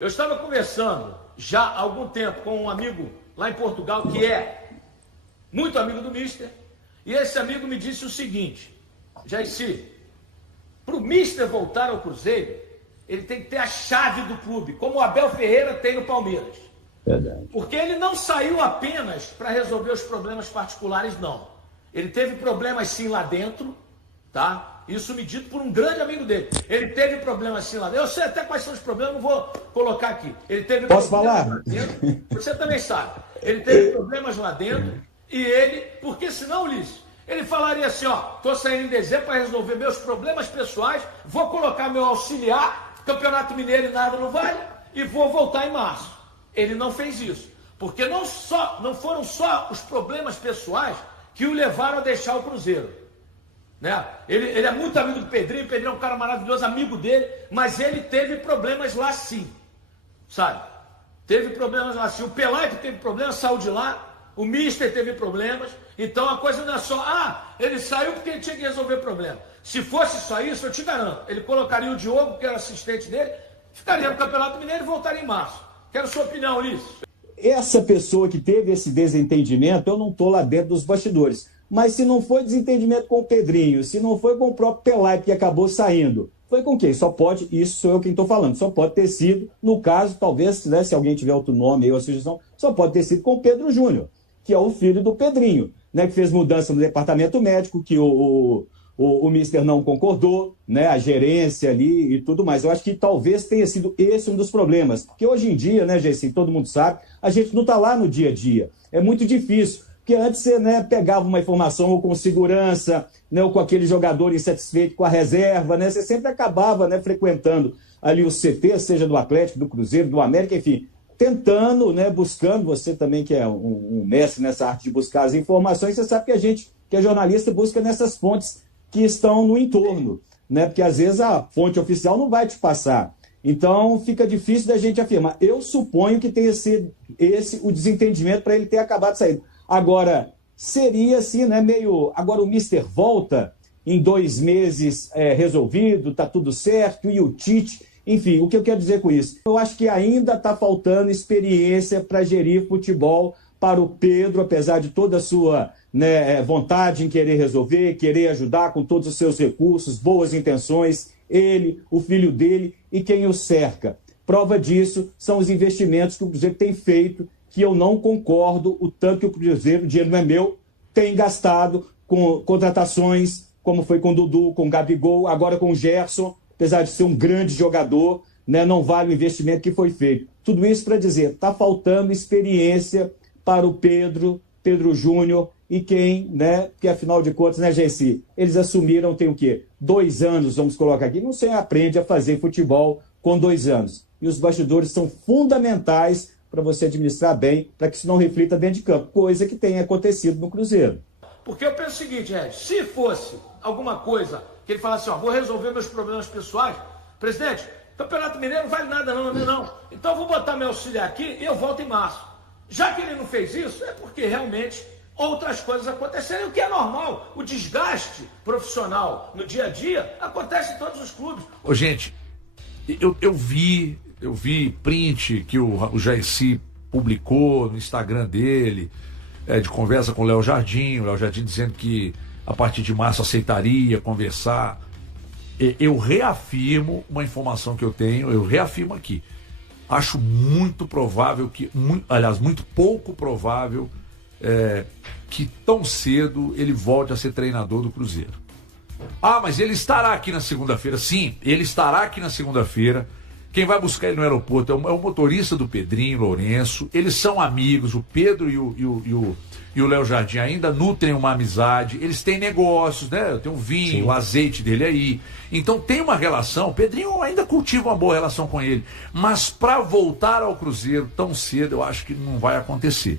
Eu estava conversando já há algum tempo com um amigo lá em Portugal que é muito amigo do Mister, e esse amigo me disse o seguinte: Jairci, para o Mister voltar ao Cruzeiro, ele tem que ter a chave do clube, como o Abel Ferreira tem no Palmeiras. Verdade. Porque ele não saiu apenas para resolver os problemas particulares, não. Ele teve problemas sim lá dentro, tá? Isso me dito por um grande amigo dele. Ele teve problemas sim lá dentro. Eu sei até quais são os problemas, não vou colocar aqui. Ele teve Posso problemas falar? lá dentro. Você também sabe. Ele teve problemas lá dentro e ele, porque senão, Ulisses, ele falaria assim, ó, estou saindo em dezembro para resolver meus problemas pessoais, vou colocar meu auxiliar, Campeonato Mineiro e nada não vale, e vou voltar em março. Ele não fez isso, porque não foram só os problemas pessoais que o levaram a deixar o Cruzeiro. Né? Ele é muito amigo do Pedrinho, o Pedrinho é um cara maravilhoso, amigo dele, mas ele teve problemas lá sim, sabe? Teve problemas lá sim. O Pelaipe teve problemas, saiu de lá, o Mister teve problemas, então a coisa não é só, ele saiu porque ele tinha que resolver problema. Se fosse só isso, eu te garanto, ele colocaria o Diogo, que era assistente dele, ficaria no Campeonato Mineiro e voltaria em março. Quero sua opinião, Ulisses. Essa pessoa que teve esse desentendimento, eu não estou lá dentro dos bastidores. Mas se não foi desentendimento com o Pedrinho, se não foi com o próprio Pelaipe que acabou saindo, foi com quem? Só pode, isso sou eu quem estou falando, só pode ter sido, no caso, talvez, né, se alguém tiver outro nome aí ou sugestão, só pode ter sido com o Pedro Júnior, que é o filho do Pedrinho, né, que fez mudança no departamento médico, que o Mister não concordou, né, a gerência ali e tudo mais. Eu acho que talvez tenha sido esse um dos problemas, porque hoje em dia, né, Gessi, todo mundo sabe, a gente não está lá no dia a dia, é muito difícil. Porque antes você, né, pegava uma informação ou com segurança, né, ou com aquele jogador insatisfeito com a reserva, né, você sempre acabava, né, frequentando ali o CT, seja do Atlético, do Cruzeiro, do América, enfim, tentando, né, buscando, você também que é um mestre nessa arte de buscar as informações, você sabe que a gente, que é jornalista, busca nessas fontes que estão no entorno, né, porque às vezes a fonte oficial não vai te passar. Então fica difícil da gente afirmar. Eu suponho que tenha sido esse o desentendimento para ele ter acabado saindo. Agora, seria assim, né, meio... Agora o Mister volta em 2 meses resolvido, tá tudo certo, e o Tite... Enfim, o que eu quero dizer com isso? Eu acho que ainda está faltando experiência para gerir futebol para o Pedro, apesar de toda a sua, né, vontade em querer resolver, querer ajudar com todos os seus recursos, boas intenções, ele, o filho dele e quem o cerca. Prova disso são os investimentos que o Cruzeiro tem feito, que eu não concordo o tanto que o Cruzeiro, o dinheiro não é meu, tem gastado com contratações, como foi com o Dudu, com o Gabigol, agora com o Gerson, apesar de ser um grande jogador, né, não vale o investimento que foi feito. Tudo isso para dizer, está faltando experiência para o Pedro Júnior e quem, né, que afinal de contas, né, Gessi, eles assumiram, tem o quê? 2 anos, vamos colocar aqui, não se aprende a fazer futebol com 2 anos. E os bastidores são fundamentais para você administrar bem, para que isso não reflita dentro de campo, coisa que tem acontecido no Cruzeiro. Porque eu penso o seguinte, se fosse alguma coisa que ele falasse, vou resolver meus problemas pessoais, presidente, Campeonato Mineiro não vale nada não, então eu vou botar meu auxiliar aqui e eu volto em março. Já que ele não fez isso, é porque realmente outras coisas aconteceram, o que é normal, o desgaste profissional no dia a dia acontece em todos os clubes. Ô, gente, eu vi print que o Jairci publicou no Instagram dele, de conversa com o Léo Jardim dizendo que a partir de março aceitaria conversar. Eu reafirmo uma informação que eu tenho, eu reafirmo aqui. Acho muito provável muito pouco provável que tão cedo ele volte a ser treinador do Cruzeiro. Mas ele estará aqui na segunda-feira. Sim, ele estará aqui na segunda-feira. Quem vai buscar ele no aeroporto é o motorista do Pedrinho, Lourenço. Eles são amigos, o Pedro e o Léo Jardim ainda nutrem uma amizade. Eles têm negócios, né? Tem o vinho, sim, o azeite dele aí. Então tem uma relação. O Pedrinho ainda cultiva uma boa relação com ele. Mas para voltar ao Cruzeiro tão cedo, eu acho que não vai acontecer,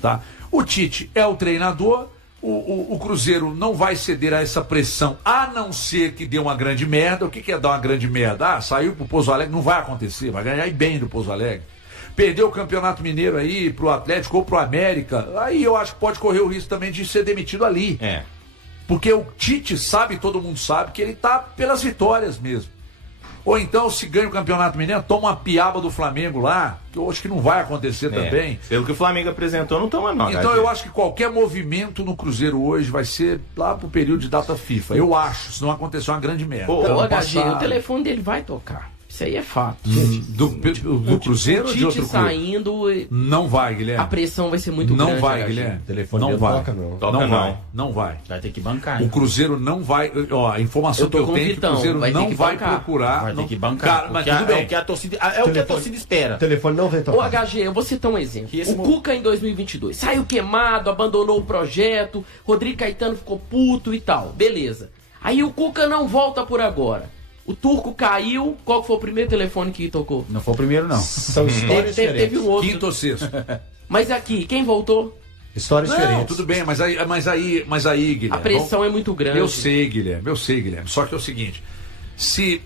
tá? O Tite é o treinador. O Cruzeiro não vai ceder a essa pressão, a não ser que dê uma grande merda. O que é dar uma grande merda? Saiu pro Pouso Alegre, não vai acontecer, vai ganhar bem do Pouso Alegre. Perdeu o Campeonato Mineiro aí pro Atlético ou pro América, aí eu acho que pode correr o risco também de ser demitido ali. Porque o Tite sabe, todo mundo sabe, que ele tá pelas vitórias mesmo. Ou então, se ganha o Campeonato Mineiro, toma uma piaba do Flamengo lá, que eu acho que não vai acontecer também. Pelo que o Flamengo apresentou, não toma não. Então eu acho que qualquer movimento no Cruzeiro hoje vai ser lá pro período de data FIFA. Eu acho, se não acontecer uma grande merda. O HG, o telefone dele vai tocar. Isso aí é fato. Do Cruzeiro ou de outro clube? Saindo, não vai, Guilherme. A pressão vai ser muito não grande. Não vai, HG. Guilherme. O telefone não vai. Toca, não. Toca não não. Vai. Não vai. Vai ter que bancar. O Cruzeiro não vai. Ó, a informação que eu tenho é que o Cruzeiro não vai procurar. Vai ter que bancar. Cara, mas tudo bem. É o que a torcida espera. O telefone não vem Ô tocar. HG, eu vou citar um exemplo. O Cuca em 2022 saiu queimado, abandonou o projeto, Rodrigo Caetano ficou puto e tal. Beleza. Aí o Cuca não volta por agora. O Turco caiu, qual foi o primeiro telefone que tocou? Não foi o primeiro, não. São histórias diferentes. Teve um outro. Quinto ou sexto. Mas aqui, quem voltou? Histórias diferentes. Tudo bem, mas aí, Guilherme. A pressão é muito grande. Eu sei, Guilherme. Só que é o seguinte, se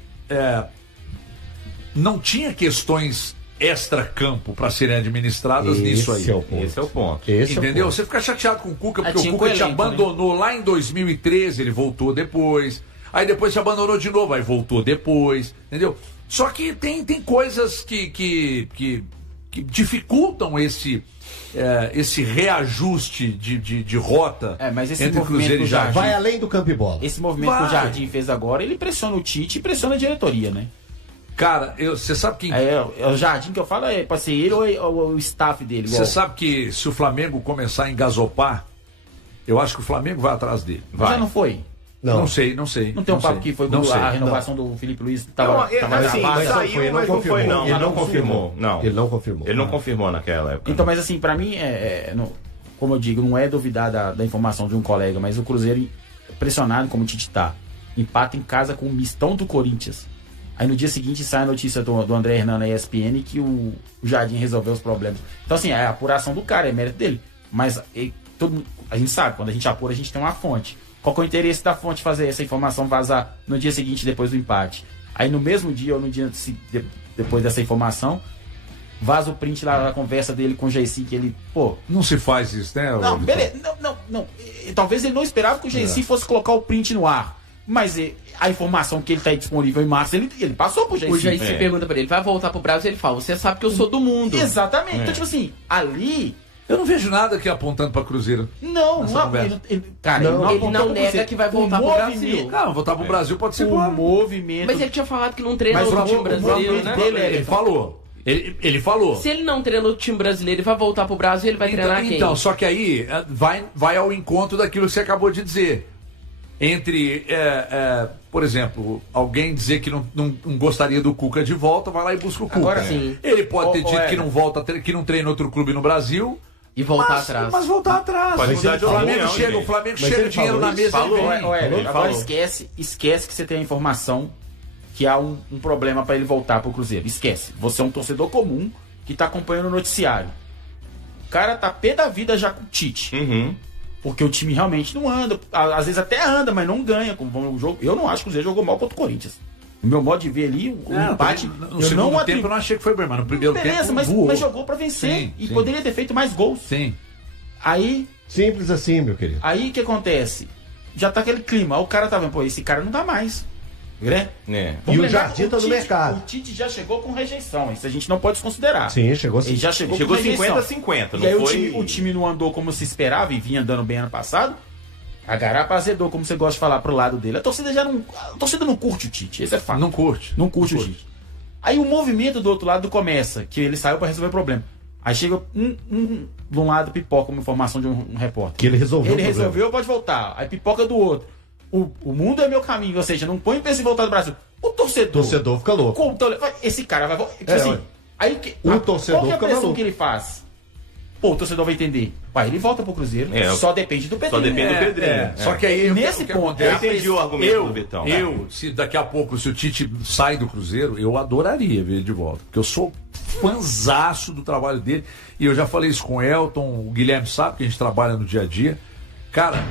não tinha questões extra-campo para serem administradas nisso aí. Esse é o ponto. Entendeu? Você fica chateado com o Cuca, porque o Cuca te abandonou lá em 2013, ele voltou depois. Aí depois se abandonou de novo, aí voltou depois, entendeu? Só que tem coisas que dificultam esse reajuste de rota mas esse entre Cruzeiro e Jardim. Vai além do campo e bola. Esse movimento que o Jardim fez agora, ele pressiona o Tite e pressiona a diretoria, né? Cara, você sabe quem... É o Jardim que eu falo, pode ser ele ou o staff dele. Você sabe que se o Flamengo começar a engasopar, eu acho que o Flamengo vai atrás dele. Já não foi? Não sei. Não tem um papo que foi a renovação do Felipe Luiz tava saiu, mas não foi não. Ele não confirmou. Ele não confirmou. Ele não confirmou naquela época. Então, mas assim, pra mim, como eu digo, não é duvidar da informação de um colega, mas o Cruzeiro, pressionado como o Tite tá, empata em casa com o mistão do Corinthians. Aí no dia seguinte sai a notícia do André Hernan na ESPN que o Jardim resolveu os problemas. Então assim, é a apuração do cara, é mérito dele. Mas a gente sabe, quando a gente apura, a gente tem uma fonte. Qual que é o interesse da fonte fazer essa informação vazar no dia seguinte, depois do empate? Aí no mesmo dia ou no dia depois dessa informação, vaza o print lá da conversa dele com o Jairzinho, que ele, Não se faz isso, né? Não, beleza. Não. Talvez ele não esperava que o Jairzinho fosse colocar o print no ar. Mas a informação que ele está disponível em março, ele passou pro Jairzinho. O Jairzinho pergunta pra ele, vai voltar pro Brasil? Ele fala, você sabe que eu sou do mundo. Exatamente. Então, tipo assim, ali... Eu não vejo nada aqui apontando pra Cruzeiro. Não. Ele não nega que vai voltar pro Brasil. Não, voltar pro Brasil pode ser um movimento. Mas ele tinha falado que não treina no time brasileiro, né? Ele falou. Ele falou. Se ele não treina no time brasileiro, ele vai voltar pro Brasil, ele vai treinar quem? Então, só que aí vai ao encontro daquilo que você acabou de dizer. Entre, por exemplo, alguém dizer que não gostaria do Cuca de volta, vai lá e busca o Cuca. Agora sim. Ele pode ter dito que não volta, que não treina outro clube no Brasil. E voltar atrás. Mas voltar atrás. Pode mudar de opinião, o Flamengo chega dinheiro na mesa e vem. Agora esquece que você tem a informação que há um problema para ele voltar pro Cruzeiro. Esquece. Você é um torcedor comum que tá acompanhando o noticiário. O cara tá pé da vida já com o Tite. Porque o time realmente não anda. Às vezes até anda, mas não ganha. Como jogo. Eu não acho que o Cruzeiro jogou mal contra o Corinthians. No meu modo de ver ali, o empate. No segundo tempo eu não achei que foi bem, mas no primeiro tempo mas jogou pra vencer. Sim. Poderia ter feito mais gols. Sim. Aí. Simples assim, meu querido. Aí o que acontece? Já tá aquele clima. O cara tá vendo, esse cara não dá mais. Né? E o Jardim tá no mercado. O Tite já chegou com rejeição. Isso a gente não pode desconsiderar. Sim, chegou sim. Ele já chegou com 50-50. E aí o time não andou como se esperava e vinha andando bem ano passado. A garapa azedou, como você gosta de falar, pro lado dele. A torcida não curte o Tite, esse é fato. Não curte o Tite. Aí o movimento do outro lado começa, que ele saiu pra resolver o problema. Aí chega de um lado pipoca uma informação de um repórter. Que ele resolveu. Ele resolveu, pode voltar. Aí pipoca do outro. O mundo é meu caminho, ou seja, não põe pra esse voltar do Brasil. O torcedor fica louco. Esse cara vai voltar. O torcedor qual que é a fica pressão maluco que ele faz? O torcedor vai entender. Ele volta pro Cruzeiro. Só depende do Pedrinho. Só depende do Pedrinho. Só que aí, nesse ponto, eu entendi o argumento do Vitão. Se daqui a pouco, se o Tite sai do Cruzeiro, eu adoraria ver ele de volta. Porque eu sou fãzaço do trabalho dele. E eu já falei isso com o Elton, o Guilherme sabe que a gente trabalha no dia a dia. Cara,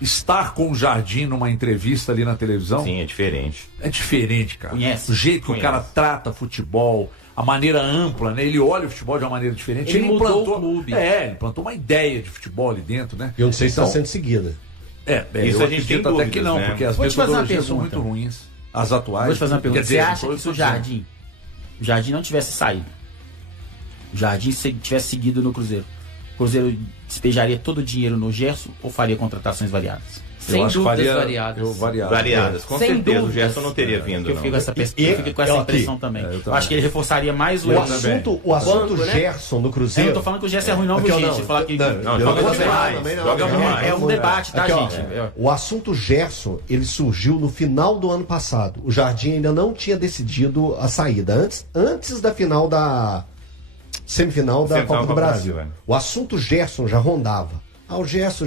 estar com o Jardim numa entrevista ali na televisão. Sim, é diferente. É diferente, cara. Conhece? O jeito que o cara trata futebol, a maneira ampla, né? Ele olha o futebol de uma maneira diferente. Ele mudou o clube. Ele plantou uma ideia de futebol ali dentro, né? Eu não sei se está sendo seguida. Isso a gente tem até dúvidas, que não, né? porque as Vou te fazer uma metodologias são pergunta. muito ruins. as atuais. Vou te fazer uma pergunta. Quer dizer, Você acha que se o Jardim não tivesse saído, o Jardim tivesse seguido no Cruzeiro, o Cruzeiro despejaria todo o dinheiro no Gerson ou faria contratações variadas? Sem dúvidas variadas. Variadas, com Sem certeza. dúvidas. O Gerson não teria vindo. Eu fico com essa impressão também. Eu acho que ele reforçaria mais o assunto Banco, né? Gerson no Eu Cruzeiro. não tô falando que o Gerson é ruim, não, viu, gente? Falar que Joga demais. é um debate, tá, Aqui, ó, gente? o assunto Gerson, ele surgiu no final do ano passado. O Jardim ainda não tinha decidido a saída. Antes da final da semifinal da Copa do Brasil. O assunto Gerson já rondava. O Gerson.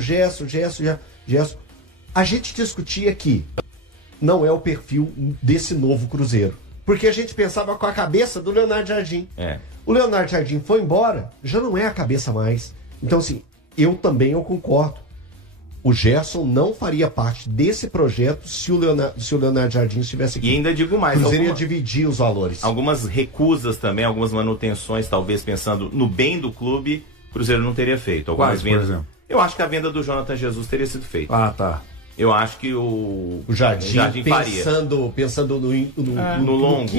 A gente discutia que não é o perfil desse novo Cruzeiro. Porque a gente pensava com a cabeça do Leonardo Jardim. O Leonardo Jardim foi embora, já não é a cabeça mais. Então, assim, eu concordo. O Gerson não faria parte desse projeto se o Leonardo Jardim estivesse aqui. E ainda digo mais. O Cruzeiro ia dividir os valores. Algumas recusas também, algumas manutenções, talvez pensando no bem do clube, o Cruzeiro não teria feito. Algumas vendas. Por exemplo? Eu acho que a venda do Jonathan Jesus teria sido feita. Tá. Eu acho que o Jardim faria. Pensando no longo.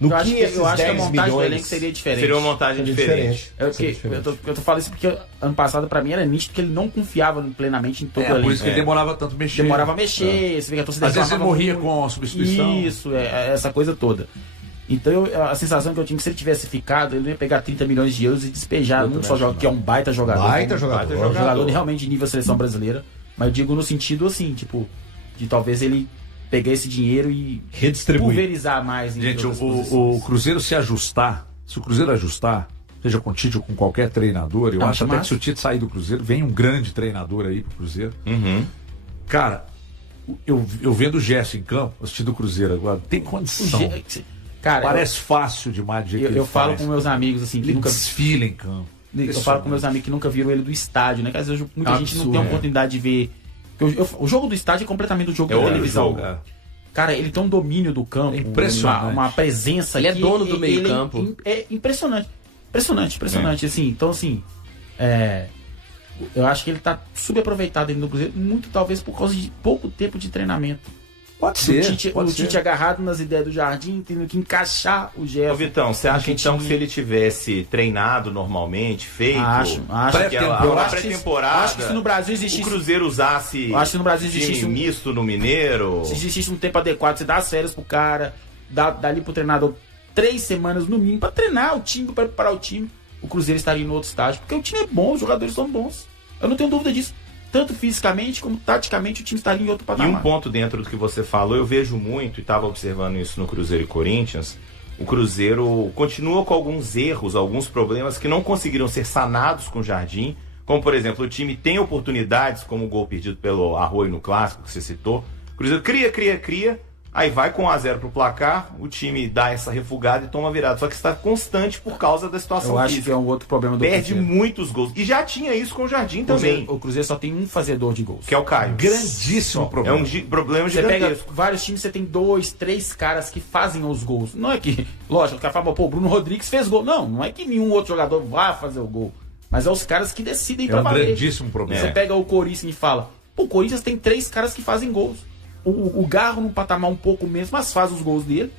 No que esses eu acho que a 10 montagem do milhões elenco seria diferente. Seria uma montagem diferente. Eu tô falando isso porque ano passado pra mim era nítido que ele não confiava plenamente em todo o elenco. Por isso que ele demorava tanto a mexer. Demorava a mexer, você vê que a torcida às vezes ele morria com a substituição. Isso, essa coisa toda. Então a sensação que eu tinha que se ele tivesse ficado, ele não ia pegar 30 milhões de euros e despejar num só jogador, que é um baita jogador. Jogador realmente de nível seleção brasileira. Mas eu digo no sentido assim, tipo, de talvez ele pegar esse dinheiro e redistribuir, pulverizar mais. Gente, o Cruzeiro se o Cruzeiro ajustar, seja com o Tite ou com qualquer treinador, eu acho até que se o Tite sair do Cruzeiro, vem um grande treinador aí pro Cruzeiro. Cara, eu vendo o Gerson em campo, assistindo o Cruzeiro agora, tem condição. Cara, parece fácil demais do jeito que eu falo com meus amigos assim, que nunca desfila em campo. Eu falo com meus amigos que nunca viram ele do estádio, né? Que às vezes muita gente não tem a oportunidade de ver. O jogo do estádio é completamente o jogo da televisão. Cara, ele tem um domínio do campo, uma presença. Ele é dono do meio campo. É impressionante. Impressionante. Assim, então, assim, eu acho que ele tá subaproveitado dentro do Cruzeiro, muito talvez por causa de pouco tempo de treinamento. Pode ser. O Tite agarrado nas ideias do Jardim, tendo que encaixar o Gerson. Vitão, você acha então que se ele tivesse treinado normalmente, feito acho que a pré-temporada, acho que se no Brasil existisse, o Cruzeiro usasse acho que no Brasil existisse time misto no Mineiro, se existisse um tempo adequado, você dá as férias pro cara, dá ali pro treinador 3 semanas no mínimo pra treinar o time, pra preparar o time, o Cruzeiro estaria em outro estágio, porque o time é bom, os jogadores são bons. Eu não tenho dúvida disso. Tanto fisicamente como taticamente o time estaria em outro patamar. E um ponto dentro do que você falou, eu vejo muito, e estava observando isso no Cruzeiro e Corinthians, o Cruzeiro continua com alguns erros, alguns problemas que não conseguiram ser sanados com o Jardim, como por exemplo, o time tem oportunidades, como o gol perdido pelo Arroio no Clássico, que você citou, o Cruzeiro cria, aí vai com 1-0 pro placar, o time dá essa refugada e toma virada. Só que está constante por causa da situação física. Eu acho física. que é um outro problema do Perde muitos gols. E já tinha isso com o Jardim também. O Cruzeiro só tem um fazedor de gols. Que é o Caio. Grandíssimo problema. É um problema você gigantesco. Pega vários times, você tem 2, 3 caras que fazem os gols. Não é que, lógico, o cara fala, pô, Bruno Rodrigues fez gol. Não é que nenhum outro jogador vá fazer o gol. Mas é os caras que decidem pra valer. É um grandíssimo problema. Você pega o Corinthians e fala, pô, o Corinthians tem 3 caras que fazem gols. O Garro num patamar um pouco menos, mas faz os gols dele.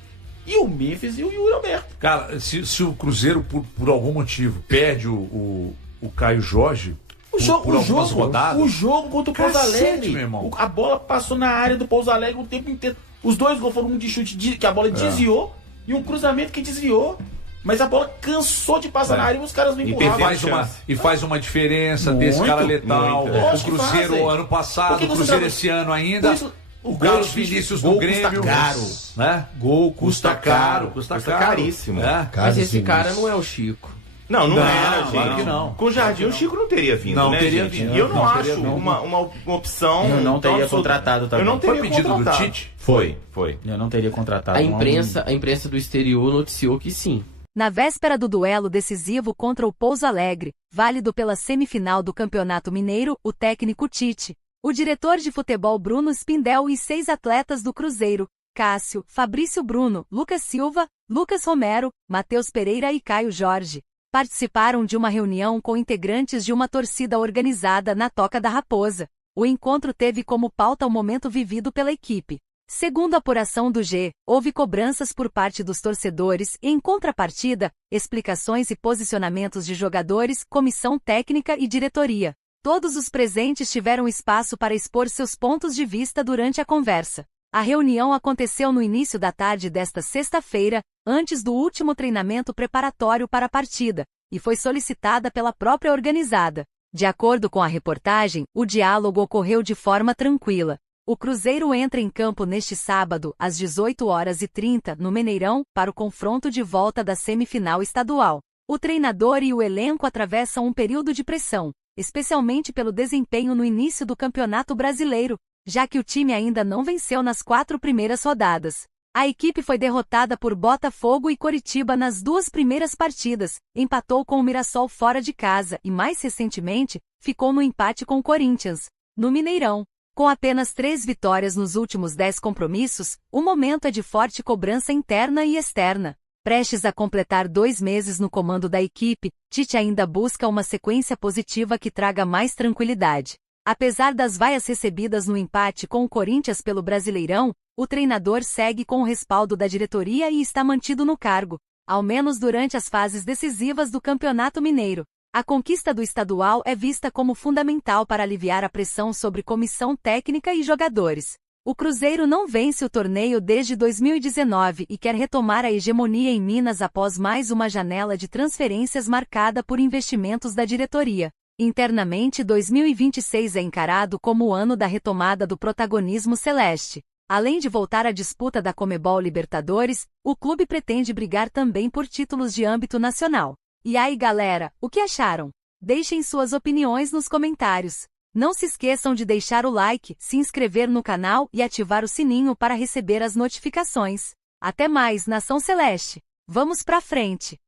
E o Memphis e o Yuri Alberto. Cara, se o Cruzeiro, por algum motivo, perde o Caio Jorge por algumas rodadas... O jogo contra o Pouso Alegre, a bola passou na área do Pouso Alegre o tempo inteiro. Os 2 gols foram um de chute que a bola desviou e um cruzamento que desviou. Mas a bola cansou de passar na área e os caras não empurravam. E faz uma diferença desse cara letal. O Cruzeiro ano passado, o Cruzeiro esse ano ainda... O Carlos Vinícius do Grêmio. Caro. Né? Gol custa caro. Custa caríssimo. Mas esse cara não é o Chico. Não era, gente. Claro que não. Com o Jardim o Chico não teria vindo, não né, teria gente? Vindo. E eu não acho uma opção... Eu não teria contratado também. Eu não teria Foi pedido do Tite? Foi. Eu não teria contratado. A imprensa do exterior noticiou que sim. Na véspera do duelo decisivo contra o Pouso Alegre, válido pela semifinal do Campeonato Mineiro, o técnico Tite, o diretor de futebol Bruno Spindel e 6 atletas do Cruzeiro, Cássio, Fabrício Bruno, Lucas Silva, Lucas Romero, Matheus Pereira e Caio Jorge, participaram de uma reunião com integrantes de uma torcida organizada na Toca da Raposa. O encontro teve como pauta o momento vivido pela equipe. Segundo a apuração do G, houve cobranças por parte dos torcedores e, em contrapartida, explicações e posicionamentos de jogadores, comissão técnica e diretoria. Todos os presentes tiveram espaço para expor seus pontos de vista durante a conversa. A reunião aconteceu no início da tarde desta sexta-feira, antes do último treinamento preparatório para a partida, e foi solicitada pela própria organizada. De acordo com a reportagem, o diálogo ocorreu de forma tranquila. O Cruzeiro entra em campo neste sábado, às 18h30, no Mineirão, para o confronto de volta da semifinal estadual. O treinador e o elenco atravessam um período de pressão, especialmente pelo desempenho no início do Campeonato Brasileiro, já que o time ainda não venceu nas 4 primeiras rodadas. A equipe foi derrotada por Botafogo e Coritiba nas 2 primeiras partidas, empatou com o Mirassol fora de casa e, mais recentemente, ficou no empate com o Corinthians, no Mineirão. Com apenas 3 vitórias nos últimos 10 compromissos, o momento é de forte cobrança interna e externa. Prestes a completar 2 meses no comando da equipe, Tite ainda busca uma sequência positiva que traga mais tranquilidade. Apesar das vaias recebidas no empate com o Corinthians pelo Brasileirão, o treinador segue com o respaldo da diretoria e está mantido no cargo, ao menos durante as fases decisivas do Campeonato Mineiro. A conquista do estadual é vista como fundamental para aliviar a pressão sobre comissão técnica e jogadores. O Cruzeiro não vence o torneio desde 2019 e quer retomar a hegemonia em Minas após mais uma janela de transferências marcada por investimentos da diretoria. Internamente, 2026 é encarado como o ano da retomada do protagonismo celeste. Além de voltar à disputa da Conmebol Libertadores, o clube pretende brigar também por títulos de âmbito nacional. E aí, galera, o que acharam? Deixem suas opiniões nos comentários. Não se esqueçam de deixar o like, se inscrever no canal e ativar o sininho para receber as notificações. Até mais, Nação Celeste! Vamos pra frente!